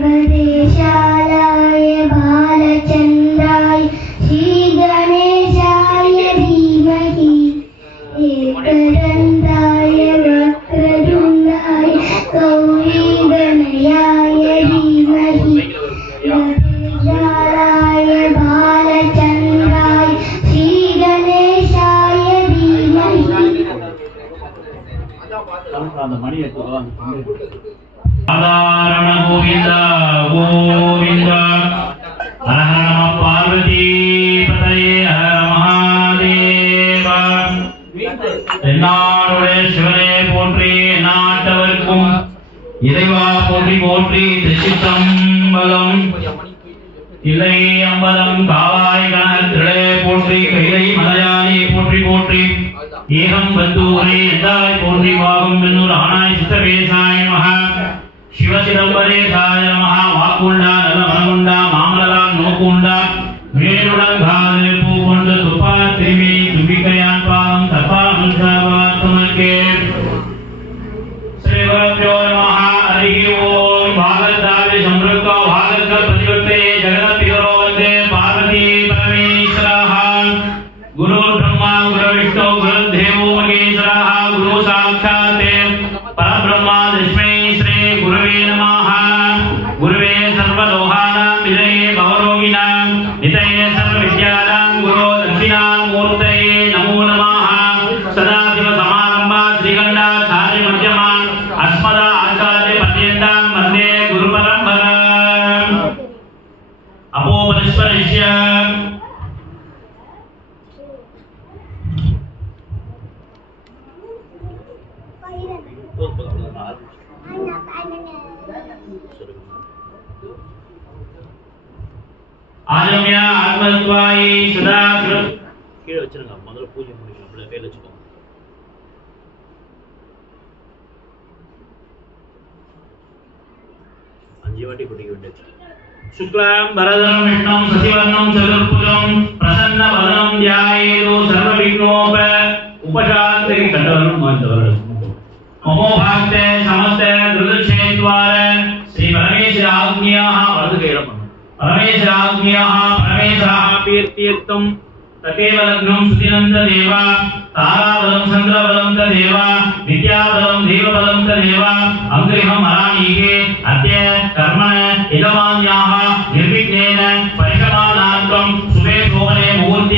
ഗണേശാലായ ബാലചന്ദ്രായ ശ്രീ ഗണേശായ ധീമഹി. ഏകരന്തായ വക്രതുണ്ടായ ഗൗരി ഗണയായ ധീമഹി. ഗണേശാലായ ബാലചന്ദ്രായ ശ്രീ ഗണേശായ ധീമഹി மணியை போற்றி போற்றி திருச்சிற்றம்பலம் தில்லை அம்பலம் காவாய் கணத்திலே போற்றி கைலை மலையானே போற்றி போற்றி ஏகம் பந்தூரே எந்தாய் போற்றி வாகும் பெண்ணூர் ஆனாய் சித்தவேசாய மகா சிவசிதம்பரேசாய மகா வாக்குண்டா నితయే సర్వ విద్యానాం గురో దక్షిణామూర్తయే నమో నమః సదాశివ సమారంభా శ్రీగండాచార్య మధ్యమాన్ అస్మదా ఆచార్య పర్యంతాం వందే గురు పరంపరా అపో పరస్పర విషయం ஆஜமியா ஆத்மத்வாயி சுதா கீழே வச்சிருங்க முதல்ல பூஜை முடிக்கணும் அப்படியே கையில் வச்சுக்கோங்க. அஞ்சு வாட்டி குடிக்க சுக்லாம் பரதம் விஷ்ணம் சசிவ परमेश्वरः पीर्त्यर्थं तदेव लग्नं सुतिनन्द देव ताराबलं चन्द्रबलं तदेव विद्याबलं देवबलं तदेव अङ्गृहम् अराणीके अद्य कर्मण यजमान्याः निर्विघ्नेन परिक्रमाणार्थं शुभे शोभने मुहूर्ते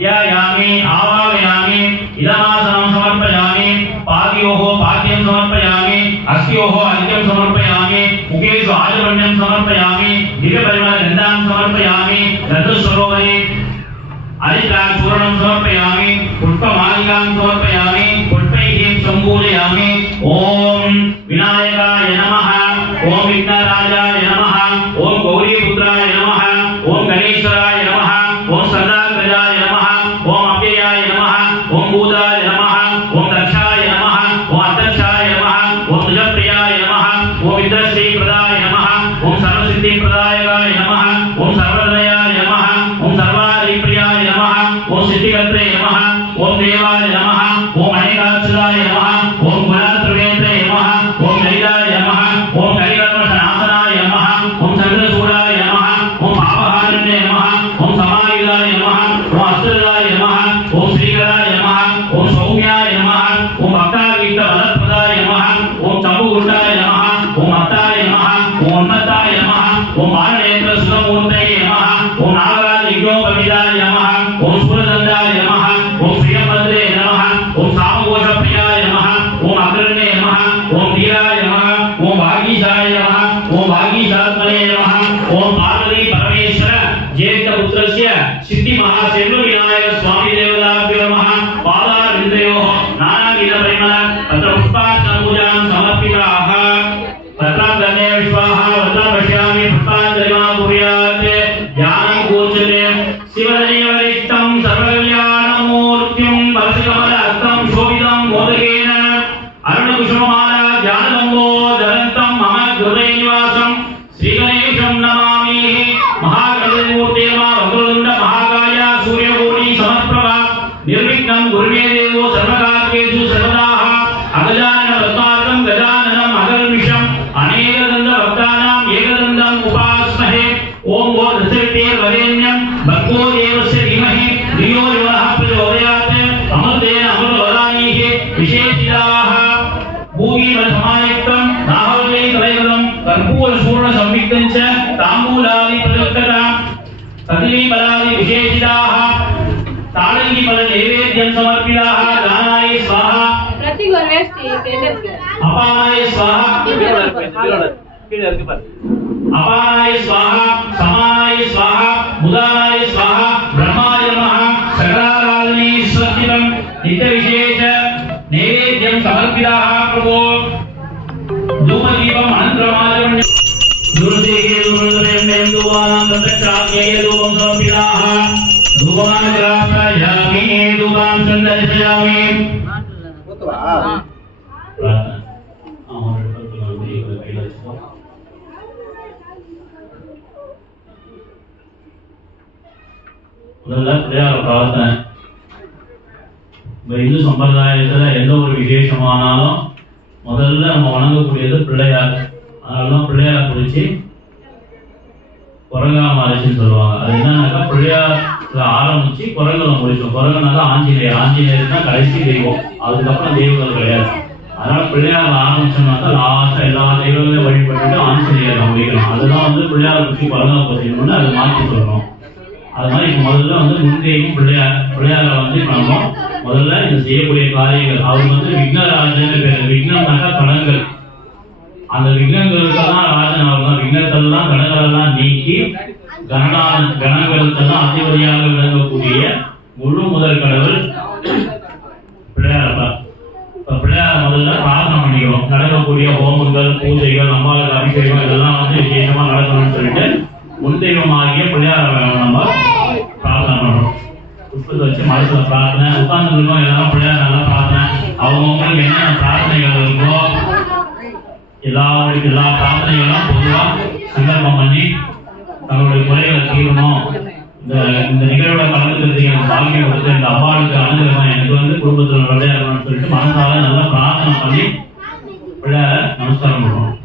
ధ్యాయామి ఆవాహయామి ఇదమాసం సమర్పయామి పాదయోః పాద్యం ఓం దేవాయ నమ. ఓం అనేకాయ नानाविध ಸಿದ್ಧಾಹ ಭೂಮಿ ಮಧ್ಯಮಾಯುಕ್ತಂ ನಾಹವೇ ತ್ರೈಗುಣಂ ಕರ್ಪೂರ ಸೂರ್ಣ ಸಂಯುಕ್ತಂ ಚ ತಾಂಬೂಲಾದಿ ಪ್ರಜಕ್ತರ ತದ್ವಿ ಬಲಾದಿ ವಿಶೇಷಿತಾಹ ತಾಳಂಗಿ ಬಲ ನೈವೇದ್ಯಂ ಸಮರ್ಪಿತಾಹ ದಾನಾಯ ಸ್ವಾಹ ಪ್ರತಿ ಗೌರವೇಷ್ಟಿ ತೇಜಸ್ವಿ ಅಪಾನಾಯ ಸ್ವಾಹ ಅಪಾನಾಯ ಸ್ವಾಹ ಸಮಾನಾಯ ಸ್ವಾಹ ಮುದಾನಾಯ ಸ್ವಾಹ வாழ்வோம் தூமதீபம் அந்தமாதம் துருதேகே துருதயம் மேந்துவாம் எந்த ஒரு விசேஷமானாலும் முதல்ல நம்ம வணங்கக்கூடியது பிள்ளையார். அதனாலதான் பிள்ளையார் பிடிச்சி குரங்கா அரிசின்னு சொல்லுவாங்க. அது என்னன்னாக்கா பிள்ளையார்ல ஆரம்பிச்சு குரங்குல முடிச்சோம் குரங்குனாக்கா ஆஞ்சநேயர். ஆஞ்சநேயர் தான் கடைசி தெய்வம். அதுக்கப்புறம் தெய்வங்கள் கிடையாது. அதனால பிள்ளையார் ஆரம்பிச்சோம்னாக்கா லாஸ்டா எல்லா தெய்வங்களையும் வழிபட்டுட்டு ஆஞ்சநேயர் முடிக்கணும் அதுதான் வந்து பிள்ளையார் பிடிச்சி குரங்கா போச்சுன்னு அதை மாற்றி சொல்லணும். அது மாதிரி முதல்ல வந்து முன்தெய்வம் பிள்ளையார். பிள்ளையார வந்து இப்ப நம்ம முதல்ல இந்த செய்யக்கூடிய காரியங்கள். அவர் வந்து விக்னராஜன் பேர். விக்னம்னாக்கா தடங்கள் அந்த விக்னங்களுக்கெல்லாம் ராஜன் அவர் தான் விக்னத்தெல்லாம் தடங்களெல்லாம் நீக்கி கணனா கணங்களுக்கெல்லாம் அதிபதியாக விளங்கக்கூடிய முழு முதல் கடவுள் பிள்ளையாரப்பா. இப்ப பிள்ளையார முதல்ல பிரார்த்தனை பண்ணிக்கிறோம் நடக்கக்கூடிய ஹோமங்கள் பூஜைகள் அம்மாவுக்கு அபிஷேகம் மனசுல பிரார்த்தனை. உட்கார்ந்து எல்லாம் பிள்ளையார் நல்லா பிரார்த்தனை. அவங்கவுங்களுக்கு என்னென்ன பிரார்த்தனைகள் இருக்கோ எல்லா எல்லா பிரார்த்தனைகளும் பொதுவா சங்கல்பம் பண்ணி தங்களுடைய குறைகளை தீரணும். இந்த இந்த நிகழ்வோட கலந்துக்கிறதுக்கு எனக்கு வாழ்க்கை கொடுத்து இந்த அப்பாவுக்கு அனுகிரகம் எனக்கு வந்து குடும்பத்தில் விளையாடணும்னு சொல்லிட்டு மனசால நல்லா பிரார்த்தனை பண்ணி பிள்ளை நமஸ்காரம் பண்ணுவோம்.